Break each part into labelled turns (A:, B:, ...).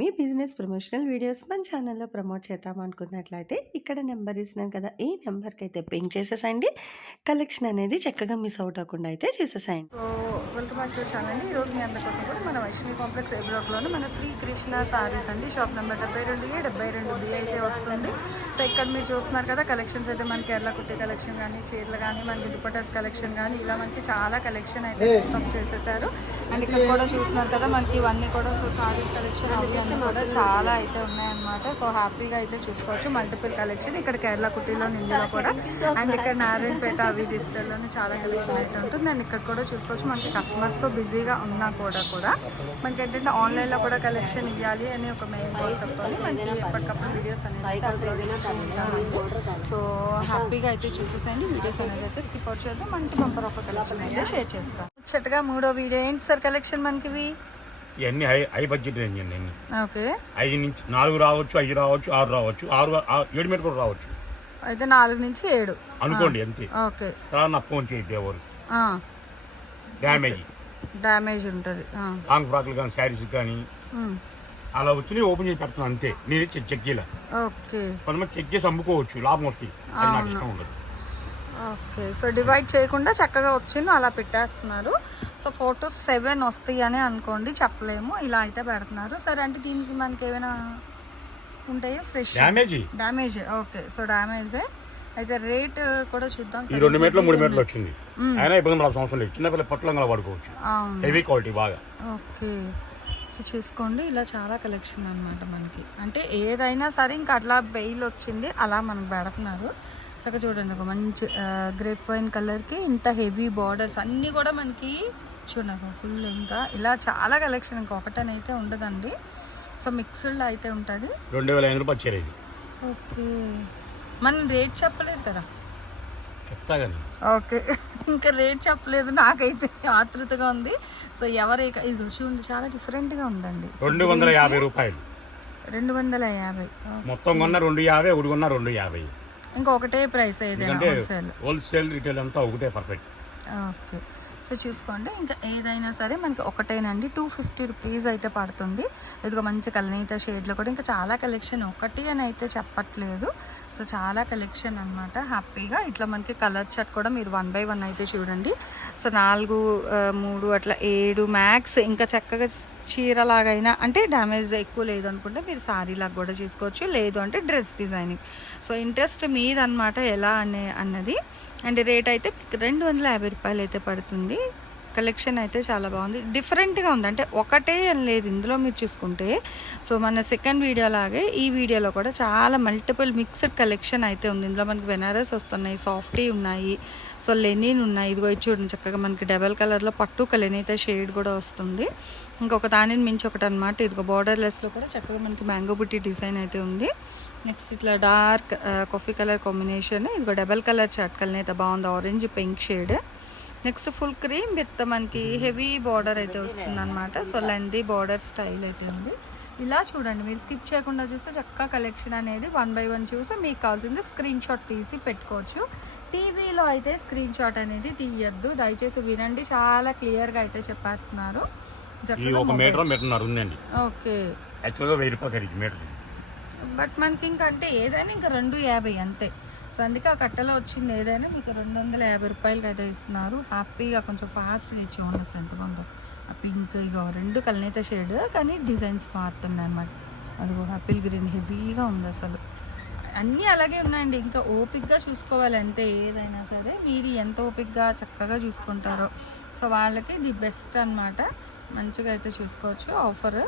A: మీ business promotional videos మన ఛానల్లో promote చేద్దాం అనుకున్నట్లయితే ఇక్కడ నెంబర్ ఇస్తున్నాను కదా ఈ నెంబర్కి అయితే పింక్ చేసేసేయండి కలెక్షన్ అనేది చక్కగా మిస్ అవుట్ అవ్వకుండా అయితే చేసేసేయండి.
B: So welcome back to channel. అండి ఈరోజు మీ అందరి కోసం కూడా మన వైష్ణవి కాంప్లెక్స్ ఏ బ్లాక్లోనే మన శ్రీకృష్ణ సారీస్ అండి. షాప్ నెంబర్ డెబ్బై రెండు ఏ డెబ్బై రెండు బి అయితే వస్తుంది. సో ఇక్కడ మీరు చూస్తున్నారు కదా కలెక్షన్స్ అయితే మనకి కేరళ కుట్టి కలెక్షన్ కానీ చీరలు కానీ మనకి దుపటాస్ కలెక్షన్ కానీ ఇలా మనకి చాలా కలెక్షన్ అయితే స్టాక్ చేసేసారు. అండ్ ఇక్కడ కూడా చూస్తున్నారు కదా మనకి ఇవన్నీ కూడా సో సారీస్ కలెక్షన్ అవి అన్నీ కూడా చాలా అయితే ఉన్నాయన్నమాట. సో హ్యాపీగా అయితే చూసుకోవచ్చు. మల్టిపుల్ కలెక్షన్ ఇక్కడ కేరళ కుట్టిలో నిండులో కూడా. అండ్ ఇక్కడ నారాయణపేట అవి డిజిటల్లోనే చాలా కలెక్షన్ అయితే ఉంటుంది. అండ్ ఇక్కడ కూడా చూసుకోవచ్చు. మనకి కస్టమర్స్తో బిజీగా ఉన్నా కూడా కూడా మనకి ఏంటంటే ఆన్లైన్లో కూడా కలెక్షన్ ఇవ్వాలి అని ఒక మెయిన్ కాన్సెప్ట్తో మనకి ఎప్పటికప్పుడు వీడియోస్ అనేది అప్లోడ్ చేస్తూ ఉంటామండి. సో హ్యాపీగా అయితే చూసేసండి వీడియోస్ అనేది అయితే స్కిప్ అవుట్ చేద్దాం. మంచి బంపర్ ఒక కలెక్షన్ అయితే షేర్ చేస్తాం. చెట్టుగా మూడో వీడియో. ఏంటి సార్ కలెక్షన్ మనకి ఇవి?
C: ఇవన్నీ హై హై బడ్జెట్ రేంజ్ అండి అన్ని
B: ఓకే.
C: ఐదు నుంచి నాలుగు రావచ్చు ఐదు రావచ్చు ఆరు రావచ్చు ఆరు ఏడు మీద కూడా రావచ్చు.
B: అయితే నాలుగు నుంచి ఏడు.
C: అనుకోండి అంతే.
B: ఓకే.
C: తర్వాత నా ఫోన్ చేయద్దు ఎవరు డ్యామేజ్
B: డ్యామేజ్ ఉంటుంది.
C: లాంగ్ ఫ్రాక్లు కానీ శారీస్ కానీ. అలా వచ్చి ఓపెన్ చేసి పెడతాను అంతే. నేను చెక్ చెక్ చేయాలి?
B: ఓకే.
C: కొంతమంది చెక్ చేసి అమ్ముకోవచ్చు. లాభం వస్తాయి. అది నాకు ఇష్టం ఉండదు.
B: ఓకే సో డివైడ్ చేయకుండా చక్కగా వచ్చింది అలా పెట్టేస్తున్నారు. సో ఫోటోస్ సెవెన్ వస్తాయి అని అనుకోండి చెప్పలేము ఇలా అయితే పెడుతున్నారు. సరే అంటే దీనికి మనకి ఏమైనా ఉంటాయా? Fresh
C: damage
B: damage okay so damage అయితే రేట్ కూడా చూద్దాం.
C: ఈ రెండు మీటర్లు మూడు మీటర్లు వచ్చింది. అయినా ఇబ్బంది పడాల్సిన అవసరం లేదు. చిన్నపిల్ల హెవీ క్వాలిటీ బాగా.
B: ఓకే సో చూసుకోండి ఇలా చాలా కలెక్షన్ అన్నమాట మనకి. అంటే ఏదైనా సరే ఇంకా అట్లా బెయిల్ వచ్చింది అలా మనకు పెడుతున్నారు. చక్కగా చూడండి ఒక మంచి గ్రేప్ వైన్ కలర్కి ఇంత హెవీ బార్డర్స్ అన్నీ కూడా మనకి చూడండి ఫుల్ ఇంకా. ఇలా చాలా కలెక్షన్ ఇంకా ఒకటనైతే ఉండదండి. సో మిక్స్డ్లో అయితే ఉంటుంది.
C: రెండు వేల ఐదు రూపాయలు
B: ఓకే. మనం రేట్ చెప్పలేదు కదా? ఓకే. ఇంకా రేట్ చెప్పలేదు. నాకైతే ఆతృతగా ఉంది. సో ఎవరు ఇది చూడండి చాలా డిఫరెంట్గా ఉందండి.
C: రెండు వందల యాభై రూపాయలు.
B: రెండు వందల యాభై
C: మొత్తం కొన్న రెండు యాభై ఒకటి కొన్న రెండు యాభై.
B: ఇంకా ఒకటే ప్రైస్ ఏదైనా హోల్సేల్
C: హోల్సేల్ రిటైల్ అంతా ఒకటే పర్ఫెక్ట్
B: ఓకే. సో చూసుకోండి ఇంకా ఏదైనా సరే మనకి ఒకటేనండి. టూ ఫిఫ్టీ రూపీస్ అయితే పడుతుంది. ఇదిగో మంచి కలనీత షేడ్లో కూడా. ఇంకా చాలా కలెక్షన్ ఒకటి అని అయితే చెప్పట్లేదు. సో చాలా కలెక్షన్ అన్నమాట. హ్యాపీగా ఇట్లా మనకి కలర్ చార్ట్ కూడా మీరు వన్ బై వన్ అయితే చూడండి. సో నాలుగు మూడు అట్లా ఏడు మ్యాక్స్ ఇంకా చక్కగా చీరలాగైనా అంటే డ్యామేజ్ ఎక్కువ లేదు అనుకుంటే మీరు సారీ లాగా కూడా చేసుకోవచ్చు. లేదు అంటే డ్రెస్ డిజైనింగ్ సో ఇంట్రెస్ట్ మీద అనమాట ఎలా అనే అన్నది. అండ్ రేట్ అయితే రెండు వందల యాభై రూపాయలు అయితే పడుతుంది. కలెక్షన్ అయితే చాలా బాగుంది. డిఫరెంట్గా ఉంది. అంటే ఒకటే అని లేదు. ఇందులో మీరు చూసుకుంటే సో మన సెకండ్ వీడియో లాగే ఈ వీడియోలో కూడా చాలా మల్టిపుల్ మిక్స్డ్ కలెక్షన్ అయితే ఉంది. ఇందులో మనకి బెనారస్ వస్తున్నాయి సాఫ్టీ ఉన్నాయి సో లెనిన్ ఉన్నాయి. ఇదిగో ఇది చూడండి చక్కగా మనకి డబల్ కలర్లో పట్టు కలెన్ అయితే షేడ్ కూడా వస్తుంది. ఇంకొక దానిని మించి ఒకటి అనమాట ఇదిగో బార్డర్లెస్లో కూడా చక్కగా మనకి మ్యాంగో బుట్టి డిజైన్ అయితే ఉంది. నెక్స్ట్ ఇట్లా డార్క్ కాఫీ కలర్ కాంబినేషన్. ఇదిగో డబల్ కలర్ చాట్ కలర్ అయితే బాగుంది. Orange pink shade. Next full cream with మనకి హెవీ బార్డర్ అయితే వస్తుంది అనమాట సో లెందీ బార్డర్ స్టైల్ అయితే ఉంది. ఇలా చూడండి మీరు స్కిప్ చేయకుండా చూస్తే చక్కగా కలెక్షన్ అనేది వన్ బై వన్ చూసి మీకు కావాల్సింది స్క్రీన్ షాట్ తీసి పెట్టుకోవచ్చు. టీవీలో అయితే స్క్రీన్ షాట్ అనేది తీయద్దు. దయచేసి వినండి చాలా క్లియర్గా అయితే చెప్పేస్తున్నారు. ఓకే. బట్ మనకి ఇంకా అంటే ఏదైనా ఇంకా రెండు యాభై అంతే. సో అందుకే ఆ కట్టలో వచ్చింది ఏదైనా మీకు రెండు వందల యాభై రూపాయలకి అయితే ఇస్తున్నారు. హ్యాపీగా కొంచెం ఫాస్ట్గా ఇచ్చి అసలు ఎంత బాగుందో ఆ పింక్ ఇగో రెండు కలినేత షేడ్ కానీ డిజైన్స్ మారుతున్నాయి అనమాట అదిగో హ్యాపీల్ గ్రీన్ హెవీగా ఉంది అసలు. అన్నీ అలాగే ఉన్నాయండి. ఇంకా ఓపిక్గా చూసుకోవాలి అంతే ఏదైనా సరే మీరు ఎంత ఓపిక్గా చక్కగా చూసుకుంటారో. సో వాళ్ళకి ది బెస్ట్ అన్నమాట. మంచిగా అయితే చూసుకోవచ్చు. ఆఫర్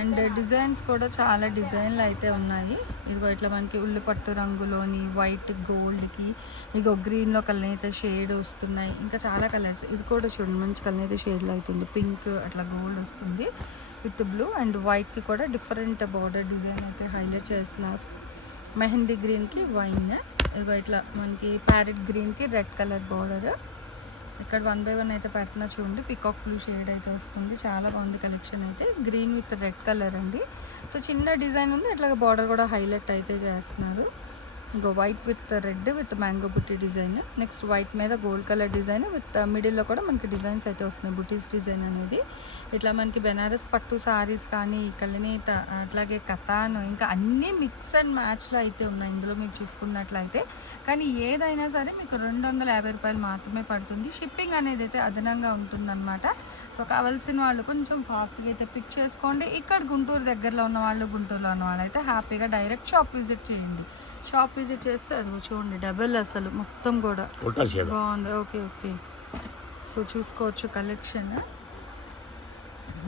B: అండ్ డిజైన్స్ కూడా చాలా డిజైన్లు అయితే ఉన్నాయి. ఇదిగో ఇట్లా మనకి ఉల్లిపట్టు రంగులోని వైట్ గోల్డ్కి ఇగో గ్రీన్లో అయితే షేడ్ వస్తున్నాయి. ఇంకా చాలా కలర్స్ ఇది కూడా చూడండి మంచి కలర్ అయితే షేడ్లో అవుతుంది. పింక్ అట్లా గోల్డ్ వస్తుంది. విత్ బ్లూ అండ్ వైట్కి కూడా డిఫరెంట్ బార్డర్ డిజైన్ అయితే హైలైట్ చేస్తున్నారు. మెహందీ గ్రీన్కి వైన్ ఇదిగో ఇట్లా మనకి ప్యారెట్ గ్రీన్కి రెడ్ కలర్ బార్డర్ ఇక్కడ వన్ బై వన్ అయితే పెడుతున్నా చూడండి. పికాక్ బ్లూ షేడ్ అయితే వస్తుంది. చాలా బాగుంది కలెక్షన్ అయితే. గ్రీన్ విత్ రెడ్ కలర్ అండి. సో చిన్న డిజైన్ ఉంది. అట్లాగే బార్డర్ కూడా హైలైట్ అయితే చేస్తున్నారు. ఇంకో white with red with mango బుట్టి డిజైన్ నెక్స్ట్ వైట్ మీద గోల్డ్ కలర్ డిజైన్ విత్ మిడిల్లో కూడా మనకి డిజైన్స్ అయితే వస్తున్నాయి. బుటీస్ డిజైన్ అనేది. ఇట్లా మనకి బెనారస్ పట్టు సారీస్ కానీ కళ్ళనీత అట్లాగే కథాను ఇంకా అన్నీ మిక్స్ అండ్ మ్యాచ్లో అయితే ఉన్నాయి. ఇందులో మీరు చూసుకున్నట్లయితే. కానీ ఏదైనా సరే మీకు రెండు వందల యాభై రూపాయలు మాత్రమే పడుతుంది. షిప్పింగ్ అనేది అయితే అదనంగా ఉంటుందన్నమాట. సో కావాల్సిన వాళ్ళు కొంచెం ఫాస్ట్గా అయితే పిక్ చేసుకోండి. ఇక్కడ గుంటూరు దగ్గరలో ఉన్న వాళ్ళు గుంటూరులో ఉన్న వాళ్ళు అయితే హ్యాపీగా డైరెక్ట్ షాప్ విజిట్ చేయండి. షాప్ విజిట్ చేస్తే అది చూడండి డబుల్ అసలు మొత్తం కూడా. బాగుంది. Okay okay. సో చూసుకోవచ్చు కలెక్షన్.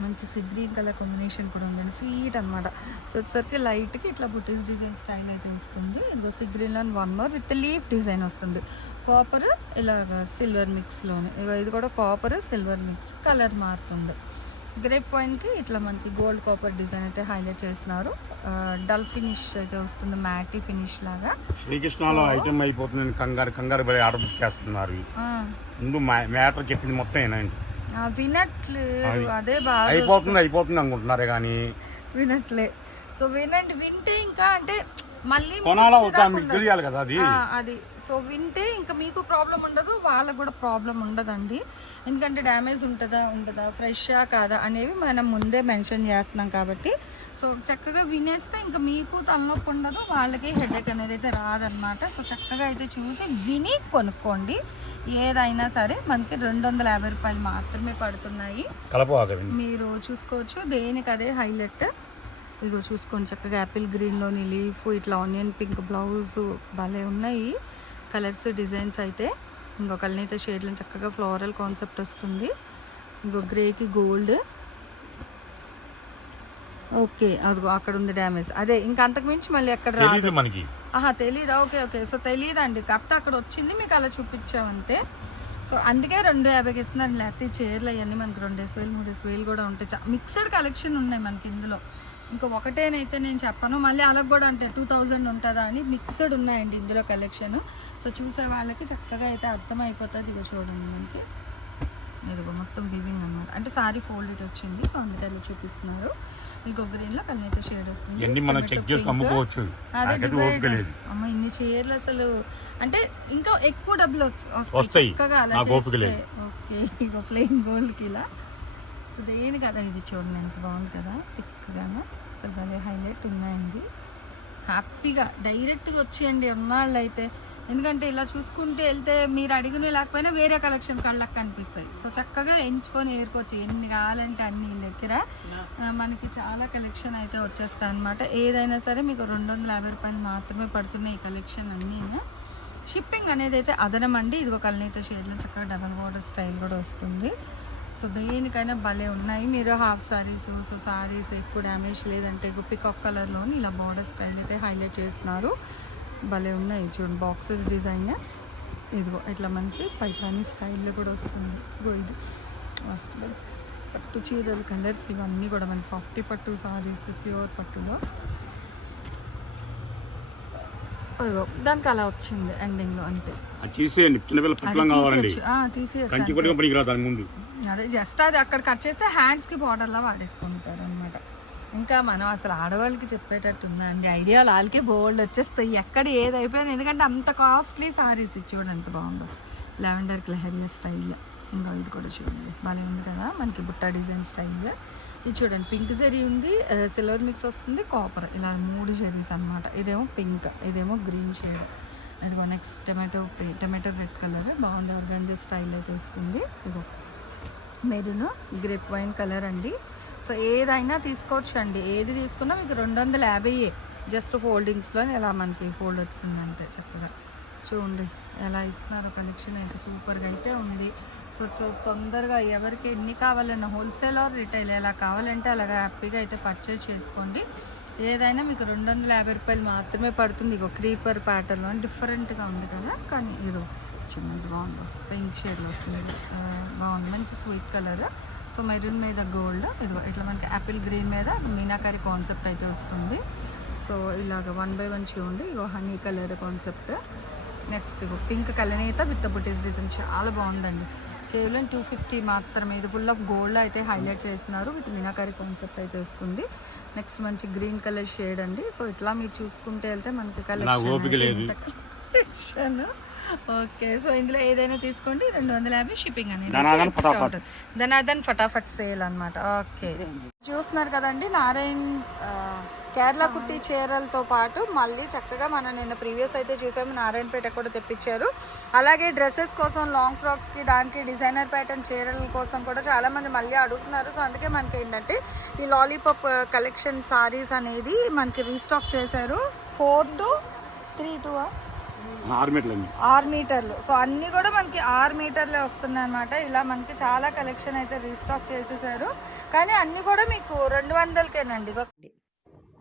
B: మంచి గ్రీన్ కలర్ కాంబినేషన్ కూడా ఉందండి. స్వీట్ అనమాట సో వచ్చేసరికి లైట్కి ఇట్లా బుటీస్ డిజైన్ స్టైల్ అయితే వస్తుంది. ఇదిగో సీ గ్రీన్లో one more with leaf design వస్తుంది. కాపర్ ఇలాగ సిల్వర్ మిక్స్లోనే ఇగో ఇది కూడా కాపర్ సిల్వర్ మిక్స్ కలర్ మారుతుంది. గ్రేప్ పాయింట్కి ఇట్లా మనకి గోల్డ్ కాపర్ డిజైన్ అయితే హైలైట్ చేస్తున్నారు. డల్ ఫినిష్ అయితే వస్తుంది మ్యాటీ ఫినిష్ లాగా.
C: శ్రీకృష్ణలో ఐటమ్ అయిపోతుందని కంగారు కంగారు ఆర్డర్ చేస్తున్నారు. ముందు మ్యాటర్ చెప్పింది మొత్తం ఏనండి
B: వినట్లేదు
C: అది
B: అదే బాగా
C: అయిపోతుంది అయిపోతుంది అనుకుంటున్నారే కానీ.
B: వినట్లే. సో వినండి వింటే ఇంకా అంటే మళ్ళీ
C: కొనాలా మీకు. తెలియాలి కదా అది?
B: సో వింటే ఇంకా మీకు ప్రాబ్లం ఉండదు వాళ్ళకు కూడా ప్రాబ్లం ఉండదండి. ఎందుకంటే డ్యామేజ్ ఉంటుందా ఉండదా ఫ్రెషా కాదా అనేవి మనం ముందే మెన్షన్ చేస్తున్నాం కాబట్టి. సో చక్కగా వినేస్తే ఇంకా మీకు తలనొప్పి ఉండదు వాళ్ళకి హెడేక్ అనేది అయితే రాదనమాట సో చక్కగా అయితే చూసి విని కొనుక్కోండి. ఏదైనా సరే మనకి రెండు వందల యాభై రూపాయలు మాత్రమే పడుతున్నాయి. మీరు చూసుకోవచ్చు దేనికి అదే హైలైట్. ఇదిగో చూసుకోండి చక్కగా యాపిల్ గ్రీన్లోని లీఫ్ ఇట్లా ఆనియన్ పింక్ బ్లౌజ్ భలే ఉన్నాయి. కలర్స్ డిజైన్స్ అయితే ఇంకో కళ్ళనైతే షేడ్లో చక్కగా ఫ్లోరల్ కాన్సెప్ట్ వస్తుంది. ఇంకో గ్రేకి గోల్డ్. ఓకే అదిగో అక్కడ ఉంది డ్యామేజ్. అదే ఇంకా అంతకు మించి మళ్ళీ ఎక్కడ రాదు.
C: మనకి.
B: ఆహా తెలీదా? Okay okay. సో తెలియదండి కాకపోతే అక్కడ వచ్చింది మీకు అలా చూపించామంతే. సో అందుకే రెండు యాభైకి ఇస్తున్నారు లేకపోతే చీరలు అవన్నీ మనకి రెండు వేలు మూడు వేలు కూడా ఉంటాయి. మిక్సడ్ కలెక్షన్ ఉన్నాయి మనకి ఇందులో. ఇంకా ఒకటేనైతే నేను చెప్పను. మళ్ళీ అలాగ కూడా అంటే టూ థౌజండ్ ఉంటుందా అని మిక్సడ్ ఉన్నాయండి ఇందులో కలెక్షన్. సో చూసే వాళ్ళకి చక్కగా అయితే అర్థమైపోతుంది ఇక చూడండి మనకి. ఇదిగో మొత్తం బివింగ్ అన్నమాట. అంటే సారీ ఫోల్డెడ్ వచ్చింది సో అందుకే అలా చూపిస్తున్నారు. ఇంకో గ్రీన్లో కన్నైతే షేడ్ వస్తుంది.
C: మనం చెక్ చేసి. అమ్ముకోవచ్చు.
B: అమ్మ ఇన్ని చీరలు అసలు అంటే ఇంకా ఎక్కువ డబ్బులు వస్-
C: వస్తాయి.
B: చక్కగా అలా. ఓకే ఇక ప్లెయిన్ గోల్డ్కి ఇలా. సో దేని కదా ఇది చూడండి ఎంత బాగుంది కదా థిక్గాను. సో భలే హైలైట్ ఉన్నాయండి. హ్యాపీగా డైరెక్ట్గా వచ్చేయండి ఉన్నాళ్ళు అయితే ఎందుకంటే ఇలా చూసుకుంటే వెళ్తే మీరు అడిగిన లేకపోయినా వేరే కలెక్షన్ కళ్ళకు కనిపిస్తాయి. సో చక్కగా ఎంచుకొని ఏరుకోవచ్చు. ఎన్ని కావాలంటే అన్ని దగ్గర. మనకి చాలా కలెక్షన్ అయితే వచ్చేస్తాయి అనమాట ఏదైనా సరే మీకు రెండు వందల యాభై రూపాయలు మాత్రమే పడుతున్నాయి ఈ కలెక్షన్ అన్నీ. షిప్పింగ్ అనేది అయితే అదనం అండి ఇది ఒక కలనైతే షేడ్లో చక్కగా డబల్ బోర్డర్ స్టైల్ కూడా వస్తుంది. సో దేనికైనా భలే ఉన్నాయి. మీరు హాఫ్ సారీస్ సో సారీస్ ఎక్కువ డ్యామేజ్ లేదంటే పికాక్ కలర్లోని ఇలా బార్డర్ స్టైల్ అయితే హైలైట్ చేస్తున్నారు. భలే ఉన్నాయి. చూడండి బాక్సెస్ డిజైన్. ఇదిగో ఇట్లా మనకి పైతాని స్టైల్లో కూడా వస్తుంది. ఇదిగో ఇది. పట్టు చీరలు కలర్స్ ఇవన్నీ కూడా మనకి సాఫ్టీ పట్టు సారీస్ ప్యూర్ పట్టులో. దానికి అలా వచ్చింది ఎండింగ్లో అంతే.
C: అది తీసేయండి చిన్నపిల్ల పట్లం కావాలండి
B: తీసేయచ్చు. ఆ, తీసేయచ్చు
C: కంచి
B: అంతే.
C: పట్టుకొని పనికి రాదు దాని ముందు.
B: అదే జస్ట్ అది అక్కడ కట్ చేస్తే హ్యాండ్స్కి బార్డర్లా వాడేసుకుంటారు అనమాట ఇంకా మనం అసలు ఆడవాళ్ళకి చెప్పేటట్టు ఉందా అండి? ఐడియా వాళ్ళకే బోల్డ్ వచ్చేస్తాయి. ఎక్కడ ఏది అయిపోయినా ఎందుకంటే అంత కాస్ట్లీ సారీస్ చూడండి ఎంత బాగుందో. లెవెండర్ క్లహరియా స్టైల్ ఇంకా ఇది కూడా చూడండి. భలే ఉంది కదా? మనకి బుట్ట డిజైన్ స్టైల్ ఇది చూడండి పింక్ జరీ ఉంది సిల్వర్ మిక్స్ వస్తుంది కాపర్. ఇలా మూడు జరీస్ అన్నమాట. ఇదేమో పింక్ ఇదేమో గ్రీన్ షేడ్. ఇదిగో next tomato tomato red colour. బాగుంది ఆర్గాంజా స్టైల్ అయితే వస్తుంది. ఇదిగో మెరూన్ గ్రేప్ వైన్ కలర్ అండి. సో ఏదైనా తీసుకోవచ్చు అండి ఏది తీసుకున్నా మీకు రెండు వందల యాభై జస్ట్ ఫోల్డింగ్స్లో ఎలా మనకి ఫోల్డ్ వచ్చింది అంతే చక్కగా. చూడండి ఎలా ఇస్తున్నారు కలెక్షన్ అయితే సూపర్గా అయితే ఉంది. సో సో తొందరగా ఎవరికి ఎన్ని కావాలన్నా హోల్సేల్ ఆర్ రిటైల్ ఎలా కావాలంటే అలాగా హ్యాపీగా అయితే పర్చేజ్ చేసుకోండి. ఏదైనా మీకు రెండు వందల యాభై రూపాయలు మాత్రమే పడుతుంది. ఇక క్రీపర్ ప్యాటర్న్లో డిఫరెంట్గా ఉంది కదా. కానీ ఇది చిన్నది బాగుంది. పింక్ షేడ్లో వస్తుంది. బాగుంది. మంచి స్వీట్ కలర్ సో మెరూన్ మీద గోల్డ్ ఇదిగో ఇట్లా మనకి యాపిల్ గ్రీన్ మీద మీనాకారి కాన్సెప్ట్ అయితే వస్తుంది. సో ఇలాగ వన్ బై వన్ చూడండి. ఇగో హనీ కలర్ కాన్సెప్ట్ నెక్స్ట్ ఇగో పింక్ కలర్ అయితే విత్ బుటీస్ డిజైన్ చాలా బాగుందండి. కేవలం టూ ఫిఫ్టీ మాత్రమే. ఇది ఫుల్ ఆఫ్ గోల్డ్ అయితే హైలైట్ చేస్తున్నారు. విత్ మీనాకారి కాన్సెప్ట్ అయితే వస్తుంది. నెక్స్ట్ మంచి గ్రీన్ కలర్ షేడ్ అండి. సో ఇట్లా మీరు చూసుకుంటే వెళ్తే మనకి. కలెక్షన్ ఓకే సో ఇందులో ఏదైనా తీసుకోండి. రెండు వందల యాభై షిప్పింగ్ అనేది extra
C: ఫటాఫట్.
B: సేల్ అన్నమాట. ఓకే చూస్తున్నారు కదండి. నారాయణ్ కేరళ కుట్టి చీరలతో పాటు మళ్ళీ చక్కగా మనం నిన్న ప్రీవియస్ అయితే చూసాము నారాయణపేట కూడా తెప్పించారు. అలాగే డ్రెస్సెస్ కోసం లాంగ్ ఫ్రాక్స్కి దానికి డిజైనర్ ప్యాటర్న్ చీరల కోసం కూడా చాలా మంది మళ్ళీ అడుగుతున్నారు. సో అందుకే మనకి ఏంటంటే ఈ లాలీపాప్ కలెక్షన్ సారీస్ అనేది మనకి రీస్టాక్ చేశారు. ఫోర్ టు త్రీ టూ
C: ఆరు మీటర్లు
B: ఆరు మీటర్లు. సో అన్నీ కూడా మనకి ఆరు మీటర్లే వస్తున్నాయి అనమాట ఇలా మనకి చాలా కలెక్షన్ అయితే రీస్టాక్ చేసేసారు. కానీ అన్నీ కూడా మీకు రెండు వందలకేనండి.